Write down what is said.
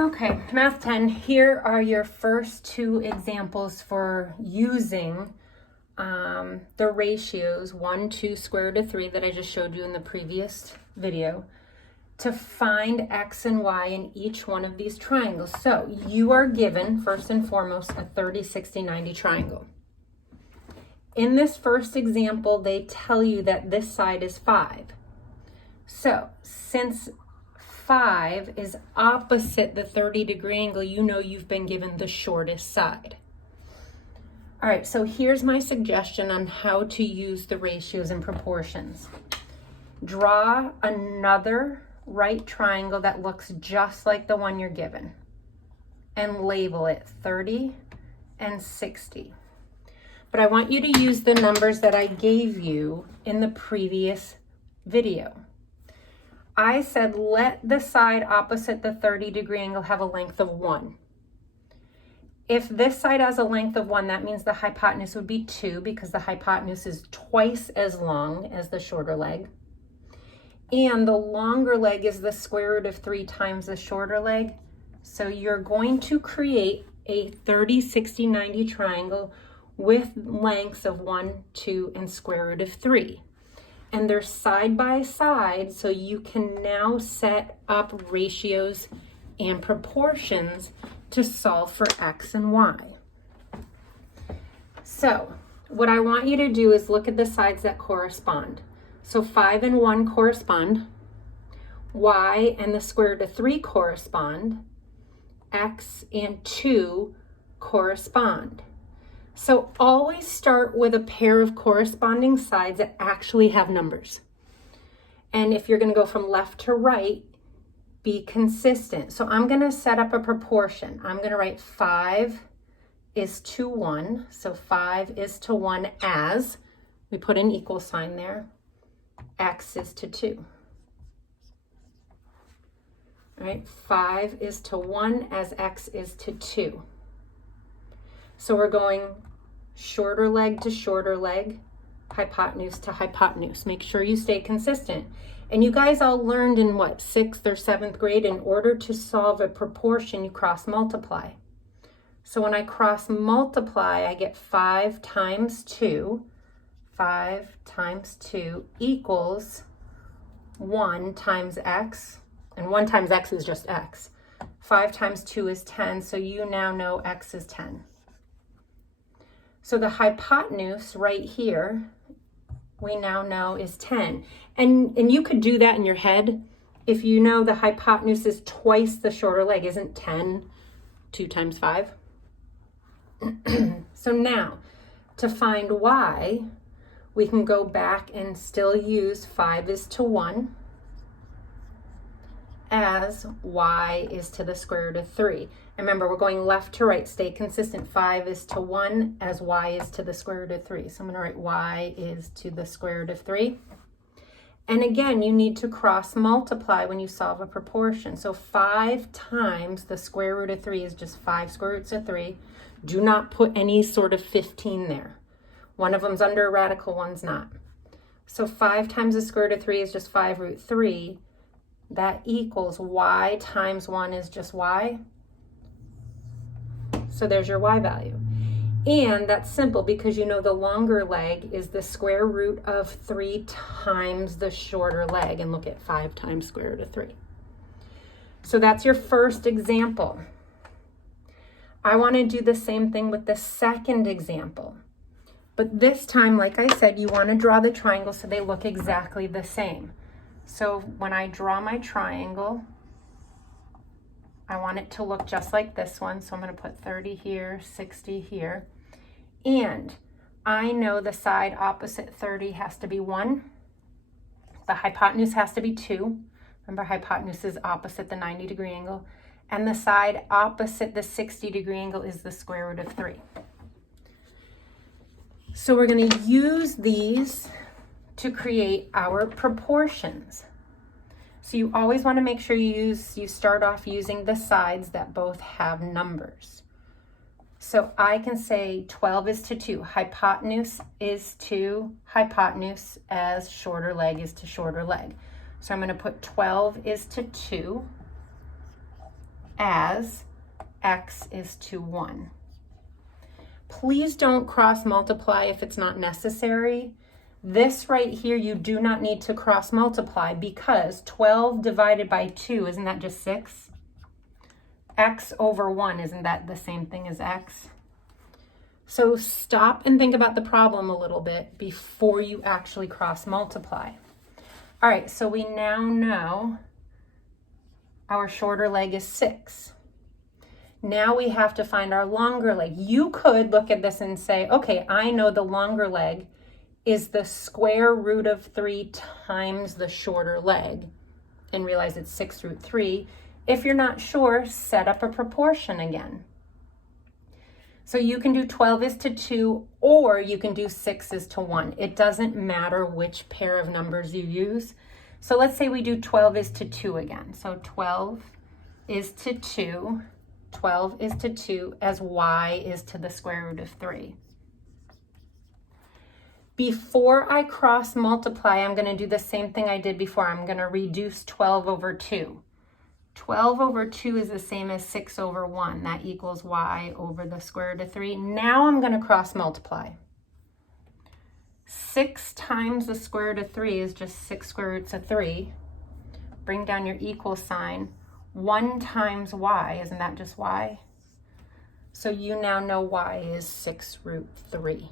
Okay, Math 10, here are your first two examples for using the ratios 1, 2, square root of 3 that I just showed you in the previous video to find x and y in each one of these triangles. So you are given, first and foremost, a 30, 60, 90 triangle. In this first example, they tell you that this side is 5. So since 5 is opposite the 30-degree angle, you know you've been given the shortest side. All right, so here's my suggestion on how to use the ratios and proportions. Draw another right triangle that looks just like the one you're given and label it 30 and 60. But I want you to use the numbers that I gave you in the previous video. I said let the side opposite the 30-degree angle have a length of 1. If this side has a length of 1, that means the hypotenuse would be 2 because the hypotenuse is twice as long as the shorter leg. And the longer leg is the square root of 3 times the shorter leg. So you're going to create a 30, 60, 90 triangle with lengths of 1, 2, and square root of 3. And they're side by side, so you can now set up ratios and proportions to solve for x and y. So what I want you to do is look at the sides that correspond. So 5 and 1 correspond, y and the square root of 3 correspond, x and 2 correspond. So always start with a pair of corresponding sides that actually have numbers. And if you're going to go from left to right, be consistent. So I'm going to set up a proportion. I'm going to write 5 is to 1. So 5 is to 1 as, we put an equal sign there, x is to 2. All right, 5 is to 1 as x is to 2. So we're going shorter leg to shorter leg, hypotenuse to hypotenuse. Make sure you stay consistent. And you guys all learned in what, 6th or 7th grade, in order to solve a proportion, you cross multiply. So when I cross multiply, I get 5 times 2. 5 times 2 equals 1 times x. And 1 times x is just x. 5 times 2 is 10, so you now know x is 10. So the hypotenuse right here, we now know is 10. And you could do that in your head. If you know the hypotenuse is twice the shorter leg, isn't 10 2 times 5? So now, to find y, we can go back and still use 5 is to 1 as y is to the square root of 3. And remember, we're going left to right. Stay consistent. 5 is to 1 as y is to the square root of 3. So I'm going to write y is to the square root of 3. And again, you need to cross multiply when you solve a proportion. So 5 times the square root of 3 is just 5 square roots of 3. Do not put any sort of 15 there. One of them's under a radical, one's not. So 5 times the square root of 3 is just 5 root 3. That equals y times 1 is just y. So there's your y value. And that's simple because you know the longer leg is the square root of 3 times the shorter leg. And look at 5 times square root of 3. So that's your first example. I want to do the same thing with the second example. But this time, like I said, you want to draw the triangle so they look exactly the same. So when I draw my triangle, I want it to look just like this one. So I'm going to put 30 here, 60 here. And I know the side opposite 30 has to be 1. The hypotenuse has to be 2. Remember, hypotenuse is opposite the 90-degree angle. And the side opposite the 60-degree angle is the square root of 3. So we're going to use these to create our proportions. So you always want to make sure you start off using the sides that both have numbers. So I can say 12 is to 2. Hypotenuse is to hypotenuse as shorter leg is to shorter leg. So I'm going to put 12 is to 2 as x is to 1. Please don't cross multiply if it's not necessary. This right here, you do not need to cross multiply because 12 divided by 2, isn't that just 6? X over 1, isn't that the same thing as x? So stop and think about the problem a little bit before you actually cross multiply. All right, so we now know our shorter leg is 6. Now we have to find our longer leg. You could look at this and say, okay, I know the longer leg is the square root of 3 times the shorter leg, and realize it's 6 root 3. If you're not sure, set up a proportion again. So you can do 12 is to 2, or you can do 6 is to 1. It doesn't matter which pair of numbers you use. So let's say we do 12 is to 2 again. So 12 is to 2, 12 is to 2 as y is to the square root of 3. Before I cross multiply, I'm going to do the same thing I did before. I'm going to reduce 12 over 2. 12 over 2 is the same as 6 over 1. That equals y over the square root of 3. Now I'm going to cross multiply. 6 times the square root of 3 is just 6 square roots of 3. Bring down your equal sign. 1 times y, isn't that just y? So you now know y is 6 root 3.